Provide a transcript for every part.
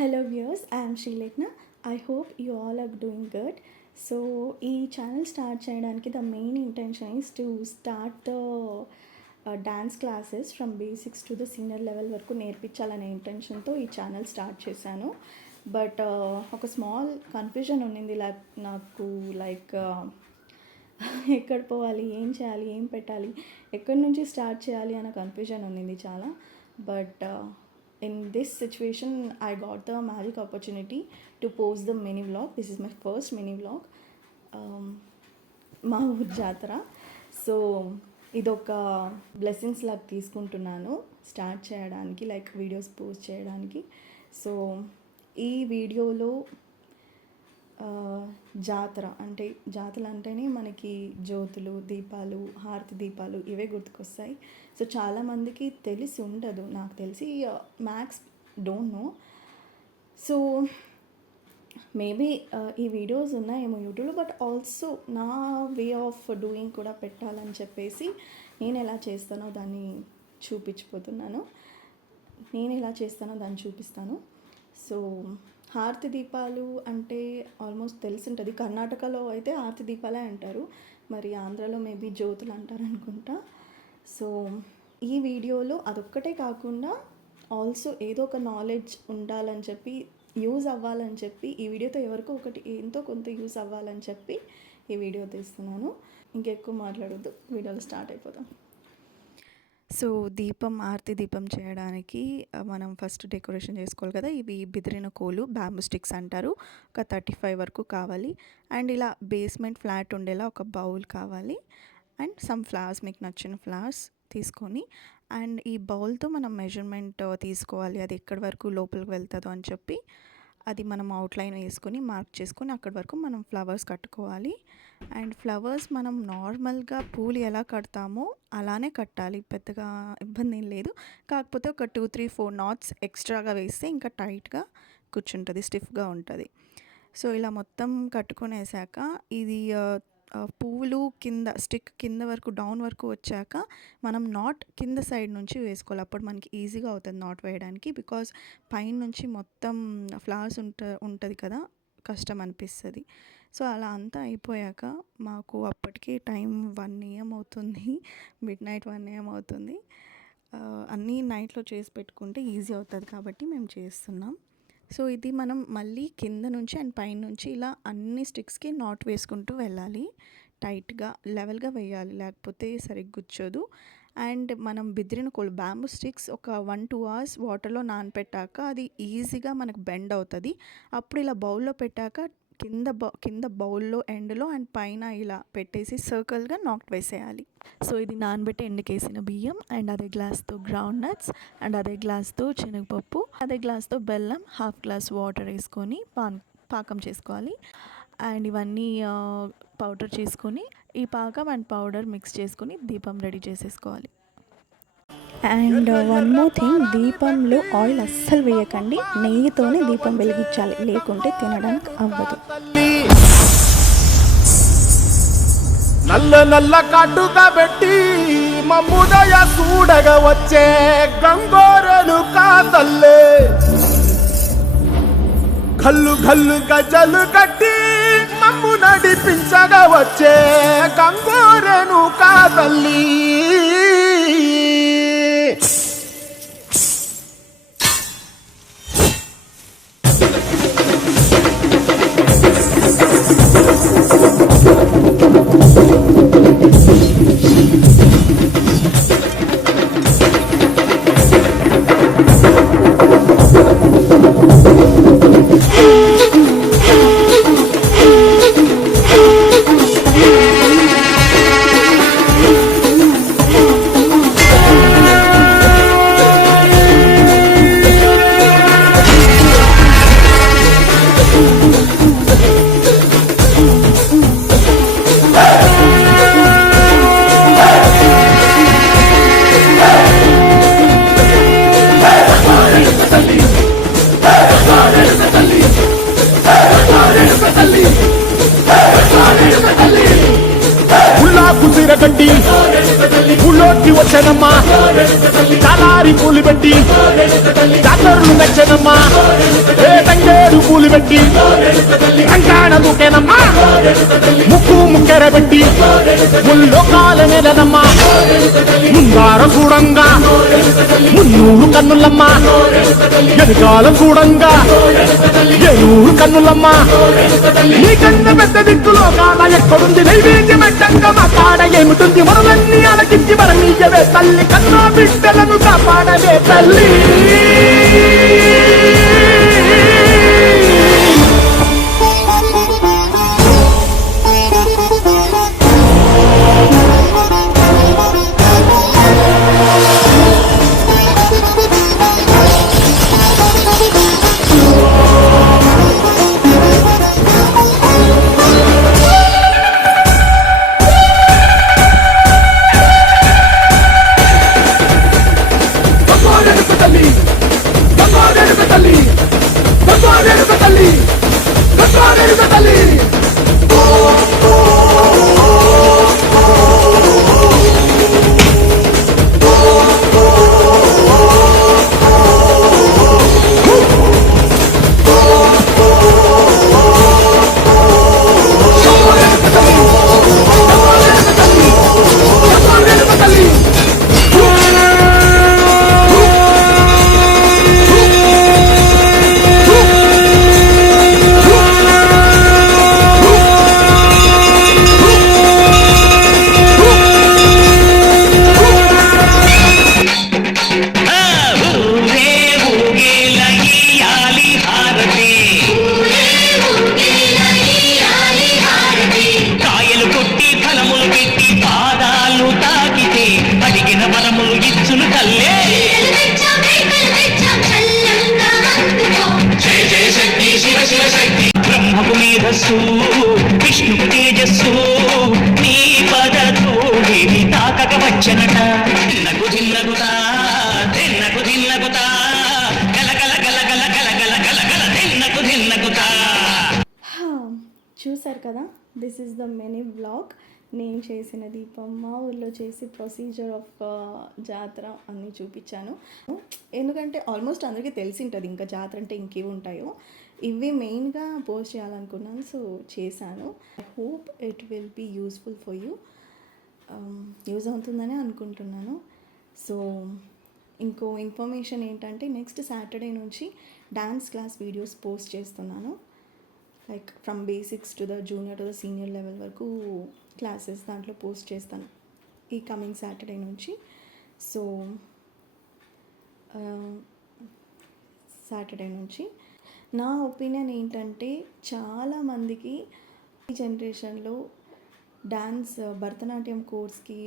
Hello viewers, I am Srilekna. I hope you all are doing good. So ఈ channel start చేయడానికి the main intention is to start the dance classes from basics to the senior level వరకు నేర్పించాలనే ఇంటెన్షన్తో ఈ channel start చేశాను. But ఒక small confusion ఉన్నింది నాకు ఎక్కడ పోవాలి, ఏం చేయాలి, ఏం పెట్టాలి, ఎక్కడి నుంచి స్టార్ట్ చేయాలి అన్న కన్ఫ్యూజన్ ఉన్నింది చాలా. But in this situation I got the magic opportunity to post the mini vlog. This is my first mini vlog, మా ఊరు జాతర. సో ఇదొక బ్లెస్సింగ్స్ లాగా తీసుకుంటున్నాను స్టార్ట్ చేయడానికి, లైక్ వీడియోస్ పోస్ట్ చేయడానికి. సో ఈ వీడియోలో జాతరలు అంటేనే మనకి జ్యోతులు, దీపాలు, హారతి దీపాలు ఇవే గుర్తుకొస్తాయి. సో చాలామందికి తెలిసి ఉండదు, నాకు తెలిసి max don't know. So maybe ఈ వీడియోస్ ఉన్నాయేమో యూట్యూబ్లో, బట్ ఆల్సో నా వే ఆఫ్ డూయింగ్ కూడా పెట్టాలని చెప్పేసి నేను ఎలా చేస్తానో దాన్ని చూపిస్తాను. సో హారతి దీపాలు అంటే ఆల్మోస్ట్ తెలిసి ఉంటుంది. కర్ణాటకలో అయితే హారతి దీపాలే అంటారు, మరి ఆంధ్రాలో మేబీ జ్యోతులు అంటారు అనుకుంటా. సో ఈ వీడియోలో అదొక్కటే కాకుండా ఆల్సో ఏదో ఒక నాలెడ్జ్ ఉండాలని చెప్పి, యూజ్ అవ్వాలని చెప్పి, ఈ వీడియోతో ఎవరికో ఒకటి ఎంతో కొంత యూజ్ అవ్వాలని చెప్పి ఈ వీడియో తీస్తున్నాను. ఇంకెక్కువ మాట్లాడొద్దు, వీడియోలో స్టార్ట్ అయిపోదాం. సో హారతి దీపం చేయడానికి మనం ఫస్ట్ డెకరేషన్ చేసుకోవాలి కదా. ఇవి బిదిరిన కోలు, బ్యాంబూ స్టిక్స్ అంటారు. ఒక 35 వరకు కావాలి. అండ్ ఇలా బేస్మెంట్ ఫ్లాట్ ఉండేలా ఒక బౌల్ కావాలి. అండ్ సమ్ ఫ్లవర్స్, మీకు నచ్చిన ఫ్లవర్స్ తీసుకొని, అండ్ ఈ బౌల్తో మనం మెజర్మెంట్ తీసుకోవాలి, అది ఎక్కడి వరకు లోపలికి వెళ్తుందో అని చెప్పి. అది మనం అవుట్లైన్ వేసుకొని మార్క్ చేసుకొని అక్కడి వరకు మనం ఫ్లవర్స్ కట్టుకోవాలి. అండ్ ఫ్లవర్స్ మనం నార్మల్గా పూలు ఎలా కడతామో అలానే కట్టాలి, పెద్దగా ఇబ్బంది ఏం లేదు. కాకపోతే ఒక 2-3-4 నాట్స్ ఎక్స్ట్రాగా వేస్తే ఇంకా టైట్గా కూర్చుంటుంది, స్టిఫ్గా ఉంటుంది. సో ఇలా మొత్తం కట్టుకునేసాక ఇది పువ్వులు స్టిక్ కింద వరకు డౌన్ వరకు వచ్చాక మనం నాట్ కింద సైడ్ నుంచి వేసుకోవాలి. అప్పుడు మనకి ఈజీగా అవుతుంది నాట్ వేయడానికి. బికాజ్ పైన నుంచి మొత్తం ఫ్లవర్స్ ఉంటుంది కదా, కష్టం అనిపిస్తుంది. సో అలా అంతా అయిపోయాక మాకు అప్పటికి టైం 1 AM అవుతుంది, మిడ్నైట్ 1 AM అవుతుంది. అన్నీ నైట్లో చేసి పెట్టుకుంటే ఈజీ అవుతుంది కాబట్టి మేము చేస్తున్నాం. సో ఇది మనం మళ్ళీ కింద నుంచి అండ్ పైన నుంచి ఇలా అన్ని స్టిక్స్కి నాట్ వేసుకుంటూ వెళ్ళాలి. టైట్గా లెవెల్గా వేయాలి, లేకపోతే సరిగ్గా కూర్చోదు. అండ్ మనం బిదిరిన కోళ్ళు, బ్యాంబూ స్టిక్స్ ఒక 1-2 hours వాటర్లో నానపెట్టాక అది ఈజీగా మనకు బెండ్ అవుతుంది. అప్పుడు ఇలా బౌల్లో పెట్టాక కింద బౌల్లో ఎండ్లో అండ్ పైన ఇలా పెట్టేసి సర్కిల్గా నాట్ వేసేయాలి. సో ఇది నానబెట్టి ఎండకేసిన బియ్యం, అండ్ అదే గ్లాస్తో గ్రౌండ్ నట్స్, అండ్ అదే గ్లాస్తో శనగపప్పు, అదే గ్లాస్తో బెల్లం, 1/2 glass వాటర్ వేసుకొని పాకం చేసుకోవాలి. అండ్ ఇవన్నీ పౌడర్ చేసుకొని ఈ పాకం అండ్ పౌడర్ మిక్స్ చేసుకొని దీపం రెడీ చేసేసుకోవాలి. అండ్ వన్ మోర్ థింగ్, దీపంలో ఆయిల్ అస్సలు వేయకండి, నెయ్యితోనే దీపం వెలిగించాలి, లేకుంటే తినడానికి అవ్వదు. నల్ల కట్టుగా పెట్టి మమ్ముదయ చూడగా వచ్చే గంగోరను కాతల్లే, గల్లు గజలు కట్టి మమ్ము నడిపించగా వచ్చే గంగోరను కాతల్లి. కట్టి ఊళ్ళోకి వచ్చానమ్మా చాలారి పూలు పెట్టి జాతరలు మెచ్చనమ్మా ఏ తంగేరు పూలు పెట్టి రంగాణ దూకేనమ్మా ముక్కు ముక్కెర పెట్టి ముల్లోకాల నెలనమ్మా ముందార చూడంగా మున్నూరు కన్నులమ్మా ఎదుగాల చూడంగా ఏనూరు కన్నులమ్మా నీ కన్న పెద్ద దిక్కులో కాల ఎక్కడుంది నైవేద్యం అడ్డంగా మాట్లాడ ఏమిటుంది మనలన్నీ అలకించి మరణీయవే తల్లి కన్నా బిడ్డలను కాపాడవే తల్లి బ్రహ్మకు మేధస్సు విష్ణుకు తేజస్సు నీ పదతోడిని తాకక వచ్చనట తిన్నకు తిన్నగుతా తిన్నకు తిన్నగుతా గల గల గల గల గల గల గల గల తిన్నకు తిన్నగుతా. చూసారు కదా, this is the mini vlog. నేను చేసిన దీపం, మా ఊర్లో చేసి ప్రొసీజర్ ఆఫ్ జాతర అన్నీ చూపించాను. ఎందుకంటే ఆల్మోస్ట్ అందరికీ తెలిసి ఉంటుంది ఇంకా జాతర అంటే ఇంకేవి ఉంటాయో. ఇవి మెయిన్గా పోస్ట్ చేయాలనుకున్నాను, సో చేశాను. I hope it will be useful for you. Use అవుతుందని అనుకుంటున్నాను. సో ఇంకో ఇన్ఫర్మేషన్ ఏంటంటే నెక్స్ట్ సాటర్డే నుంచి డాన్స్ క్లాస్ వీడియోస్ పోస్ట్ చేస్తున్నాను. Like from basics to the junior to the senior level వరకు క్లాసెస్ దాంట్లో పోస్ట్ చేస్తాను ఈ కమింగ్ సాటర్డే నుంచి. సో సాటర్డే నుంచి నా ఒపీనియన్ ఏంటంటే చాలామందికి ఈ జనరేషన్లో డాన్స్ భరతనాట్యం కోర్స్కి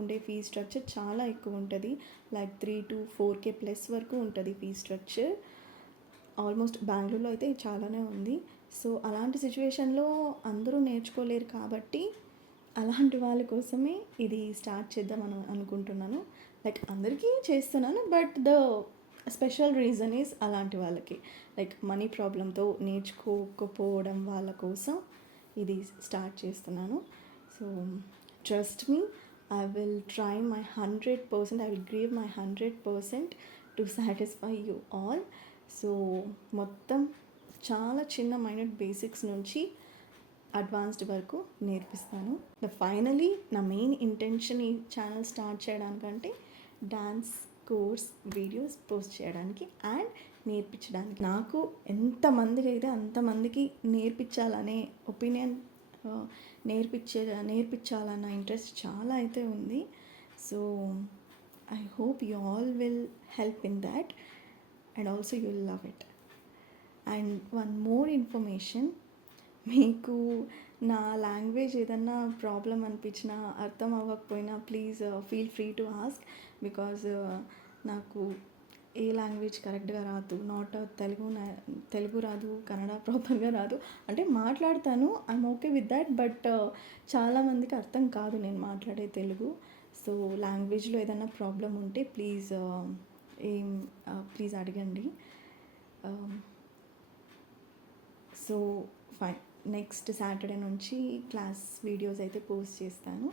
ఉండే ఫీ స్ట్రక్చర్ చాలా ఎక్కువ ఉంటుంది. లైక్ 3 to 4K ప్లస్ వరకు ఉంటుంది ఫీ స్ట్రక్చర్. ఆల్మోస్ట్ బెంగళూరులో అయితే చాలానే ఉంది. సో అలాంటి సిచ్యువేషన్లో అందరూ నేర్చుకోలేరు కాబట్టి అలాంటి వాళ్ళ కోసమే ఇది స్టార్ట్ చేద్దామని అనుకుంటున్నాను. లైక్ అందరికీ చేస్తున్నాను, but the special reason is అలాంటి వాళ్ళకి, లైక్ మనీ ప్రాబ్లంతో నేర్చుకోకపోవడం వాళ్ళ కోసం ఇది స్టార్ట్ చేస్తున్నాను. So trust me, I will try my 100%, I will give my 100% to satisfy you all. So మొత్తం చాలా చిన్న మైనట్ బేసిక్స్ నుంచి అడ్వాన్స్డ్ వరకు నేర్పిస్తాను. ఫైనలీ నా మెయిన్ ఇంటెన్షన్ ఈ ఛానల్ స్టార్ట్ చేయడానికంటే డాన్స్ కోర్స్ వీడియోస్ పోస్ట్ చేయడానికి అండ్ నేర్పించడానికి. నాకు ఎంతమందికి అయితే అంతమందికి నేర్పించాలనే ఒపీనియన్, నేర్పించాలన్న ఇంట్రెస్ట్ చాలా అయితే ఉంది. So I hope you all will help in that and also you will love it. And one more information, మీకు నా లాంగ్వేజ్ ఏదన్నా ప్రాబ్లం అనిపించినా అర్థం అవ్వకపోయినా please feel free to ask. Because నాకు ఏ లాంగ్వేజ్ కరెక్ట్గా రాదు. నాట్ తెలుగు రాదు, కన్నడ ప్రాపర్గా రాదు. అంటే మాట్లాడతాను, I'm okay with that, but చాలామందికి అర్థం కాదు నేను మాట్లాడే తెలుగు. సో లాంగ్వేజ్లో ఏదైనా ప్రాబ్లం ఉంటే ప్లీజ్ అడగండి. సో ఫైన్, నెక్స్ట్ సాటర్డే నుంచి క్లాస్ వీడియోస్ అయితే పోస్ట్ చేస్తాను.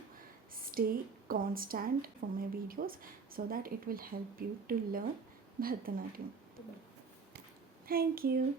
stay constant for my videos so that it will help you to learn Bharatanatyam. Thank you.